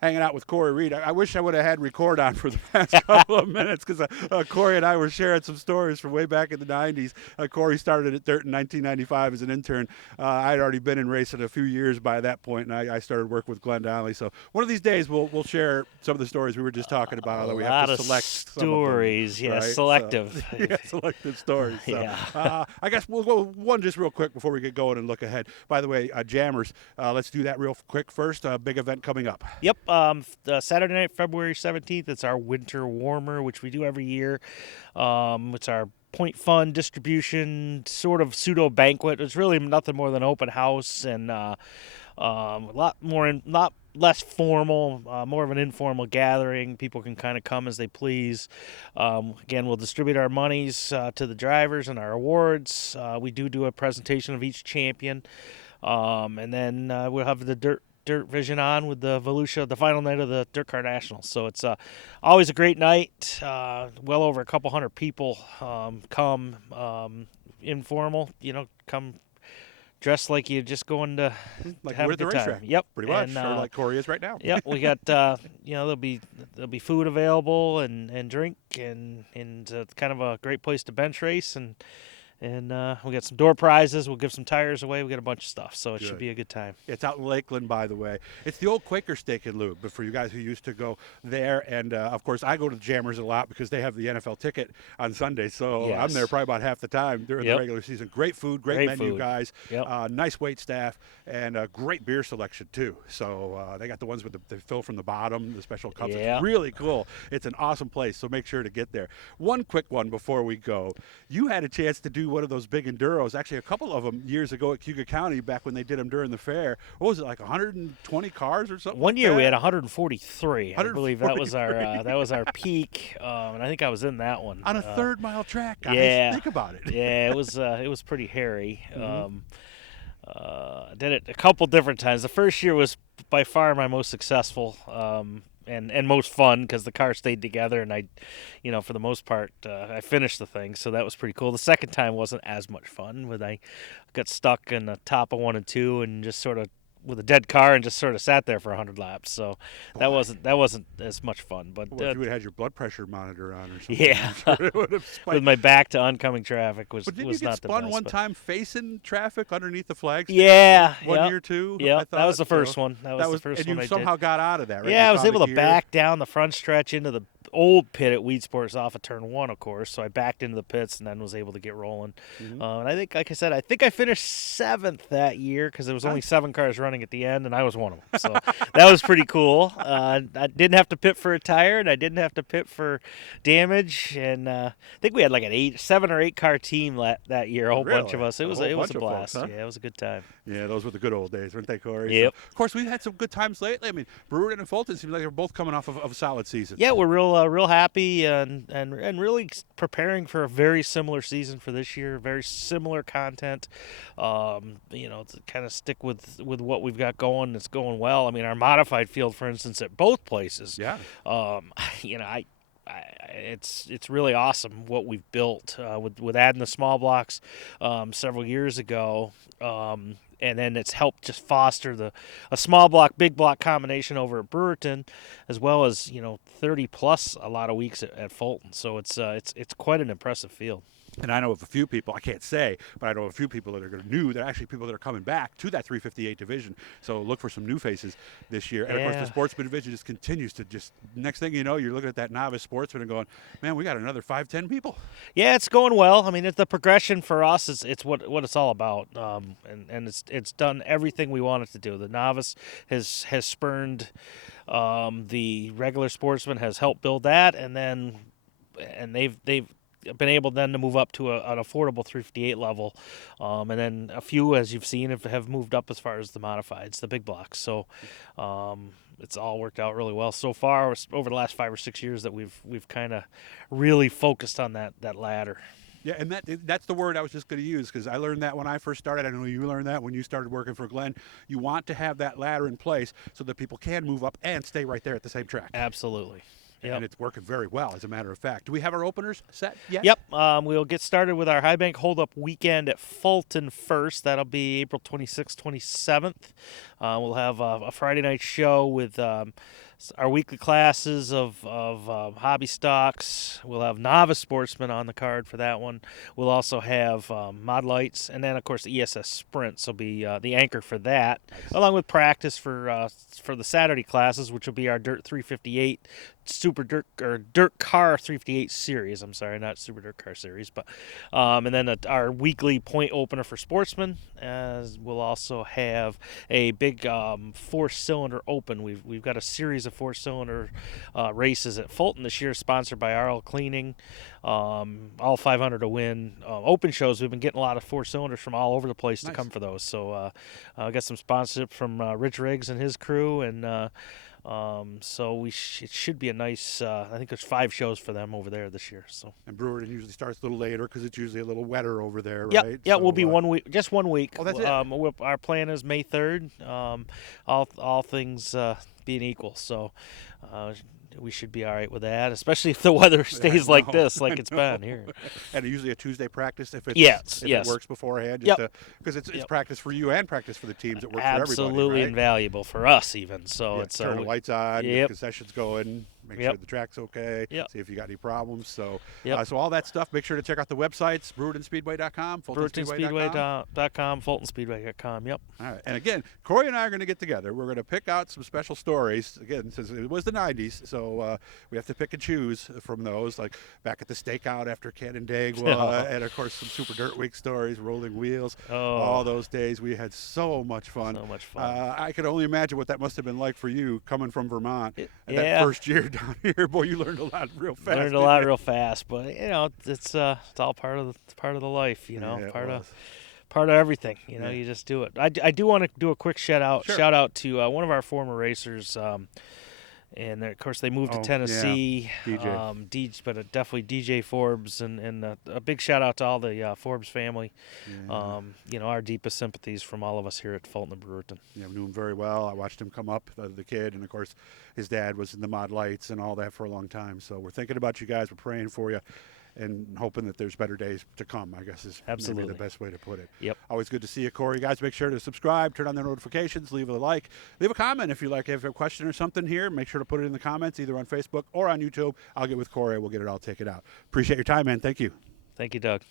hanging out with Cory Reed. I wish I would have had record on for the past couple of minutes because Cory and I were sharing some stories from way back in the 90s. Cory started at Dirt in 1995 as an intern. I'd already been in racing a few years by that point, and I started working with Glenn Donnelly. So one of these days we'll share some of the stories we were just talking about, although we have to select stories, some of them, right? selective. So, yeah, selective stories. So, yeah. I guess we'll go one just real quick before we get going and look ahead. By the way, Jammers, let's do that real quick first. Big event coming up. Yep. Saturday night, February 17th, it's our winter warmer, which we do every year. It's our point fund distribution sort of pseudo banquet. It's really nothing more than open house and a lot less formal, more of an informal gathering. People can kind of come as they please. Again, we'll distribute our monies to the drivers and our awards. We do a presentation of each champion. And then we'll have the Dirt Vision on with the Volusia, the final night of the Dirt Car Nationals. So it's always a great night. Well over a couple hundred people come informal, come dressed like you're just going to like have we're a at the good racetrack. time. Yep. Pretty much, or like Cory is right now. Yep, we got there'll be food available and drink and kind of a great place to bench race and we got some door prizes. We'll give some tires away. We got a bunch of stuff, so it should be a good time. It's out in Lakeland, by the way. It's the old Quaker Steak and Lube, but for you guys who used to go there, and of course I go to the Jammers a lot because they have the NFL ticket on Sunday, so I'm there probably about half the time during the regular season. Great food, great menu, food. guys. Yep. Nice wait staff, and great beer selection too. So they got the ones with the fill from the bottom, the special cups. It's really cool. It's an awesome place, so make sure to get there. One quick one before we go. You had a chance to do one of those big enduros, actually a couple of them years ago at Cuga County back when they did them during the fair. What was it, like 120 cars or something? One like year that? we had 143. I believe that was our peak, and I think I was in that one on a 3rd-mile track. Guys. Yeah, think about it. Yeah, it was pretty hairy. Mm-hmm. Did it a couple different times. The first year was by far my most successful. And most fun because the car stayed together and I, for the most part, I finished the thing. So that was pretty cool. The second time wasn't as much fun when I got stuck in the top of 1 and 2 and just sort of with a dead car and just sort of sat there for 100 laps. So that wasn't as much fun. But if you would have had your blood pressure monitor on or something, yeah, it would have spiked. With my back to oncoming traffic was. But didn't was you get not spun the best, one time facing traffic underneath the flags? Yeah, one year too. Yeah, that was the first one. That was the first and one. You somehow got out of that, right? Yeah, I was able to back down the front stretch into the old pit at Weed Sports off of turn 1, of course. So I backed into the pits and then was able to get rolling. Mm-hmm. And I think, like I said, I finished 7th that year because there was only 7 cars running at the end, and I was one of them. So that was pretty cool. I didn't have to pit for a tire, and I didn't have to pit for damage. And I think we had like an 7 or 8 car team that year, a whole bunch of us. It was a blast. Folks, huh? Yeah, it was a good time. Yeah, those were the good old days, weren't they, Cory? Yep. So, of course, we've had some good times lately. I mean, Brewerton and Fulton seems like they're both coming off of solid seasons. Yeah, we're real happy and really preparing for a very similar season for this year. Very similar content. To kind of stick with what we've got going. It's going well. I mean, our modified field, for instance, at both places. Yeah. It's really awesome what we've built with adding the small blocks several years ago. And then it's helped just foster a small block, big block combination over at Brewerton, as well as 30 plus a lot of weeks at Fulton. So it's quite an impressive field. And I know of a few people, I can't say, but I know of a few people that are new, that are actually people that are coming back to that 358 division. So look for some new faces this year. And, of course, the sportsman division just continues to next thing you know, you're looking at that novice sportsman and going, man, we got another 5-10 people. Yeah, it's going well. I mean, it's the progression for us. It's what it's all about. And it's done everything we want it to do. The novice has spurned the regular sportsman, has helped build that, and they've been able then to move up to an affordable 358 level, and then a few, as you've seen, have moved up as far as the modifieds, the big blocks. So it's all worked out really well so far over the last 5 or 6 years that we've kind of really focused on that ladder. Yeah, and that's the word I was just going to use because I learned that when I first started. I know you learned that when you started working for Glenn. You want to have that ladder in place so that people can move up and stay right there at the same track. Absolutely. Yep. And it's working very well, as a matter of fact. Do we have our openers set yet? Yep. We'll get started with our High Bank Hold-Up weekend at Fulton first. That'll be April 26th, 27th. We'll have a Friday night show with our weekly classes of hobby stocks. We'll have novice sportsmen on the card for that one. We'll also have mod lights, and then of course the ESS sprints will be the anchor for that, along with practice for the Saturday classes, which will be our Dirt 358 Super Dirt or Dirt Car 358 series. I'm sorry, not Super Dirt Car series, but and then our weekly point opener for sportsmen. As we'll also have a big 4-cylinder open. We've got a series of 4-cylinder races at Fulton this year, sponsored by RL Cleaning. All 500 to win. Open shows, we've been getting a lot of 4-cylinders from all over the place to come for those. So I got some sponsorship from Rich Riggs and his crew, and so it should be a nice. I think there's 5 shows for them over there this year. So. And Brewerton usually starts a little later because it's usually a little wetter over there, Yep. right? Yeah, so, we'll be 1 week, just 1 week. Oh, that's it. Our plan is May 3rd. All things being equal, so we should be all right with that, especially if the weather stays like this, like it's been here. And usually a Tuesday practice if it works beforehand, because it's practice for you and practice for the teams. It works for everybody. Absolutely right? invaluable for us, even. So it's turn the lights on, get the concessions going. Make Yep. sure the track's okay. Yep. See if you got any problems. So, Yep. So all that stuff. Make sure to check out the websites: BrewertonSpeedway.com, BrewertonSpeedway.com, FultonSpeedway.com. Yep. All right. And again, Cory and I are going to get together. We're going to pick out some special stories. Again, since it was the '90s, so we have to pick and choose from those. Like back at the stakeout after Canandaigua, and of course some Super Dirt Week stories, rolling wheels. All those days we had so much fun. So much fun. I could only imagine what that must have been like for you coming from Vermont. Yeah. That first year down here, boy, you learned a lot real fast. Learned a lot real fast, but it's all part of the life, part of everything. You just do it. I do want to do a quick shout out to one of our former racers. And of course, they moved to Tennessee. DJ. But definitely DJ Forbes, and a big shout out to all the Forbes family. Yeah. Our deepest sympathies from all of us here at Fulton and Brewerton. Yeah, I knew him very well. I watched him come up, the kid, and of course, his dad was in the mod lights and all that for a long time. So we're thinking about you guys. We're praying for you. And hoping that there's better days to come, I guess is maybe the best way to put it. Yep. Always good to see you, Cory. Guys, make sure to subscribe, turn on the notifications, leave a like, leave a comment if you like. If you have a question or something here, make sure to put it in the comments, either on Facebook or on YouTube. I'll get with Cory. We'll get it all taken out. Appreciate your time, man. Thank you. Thank you, Doug.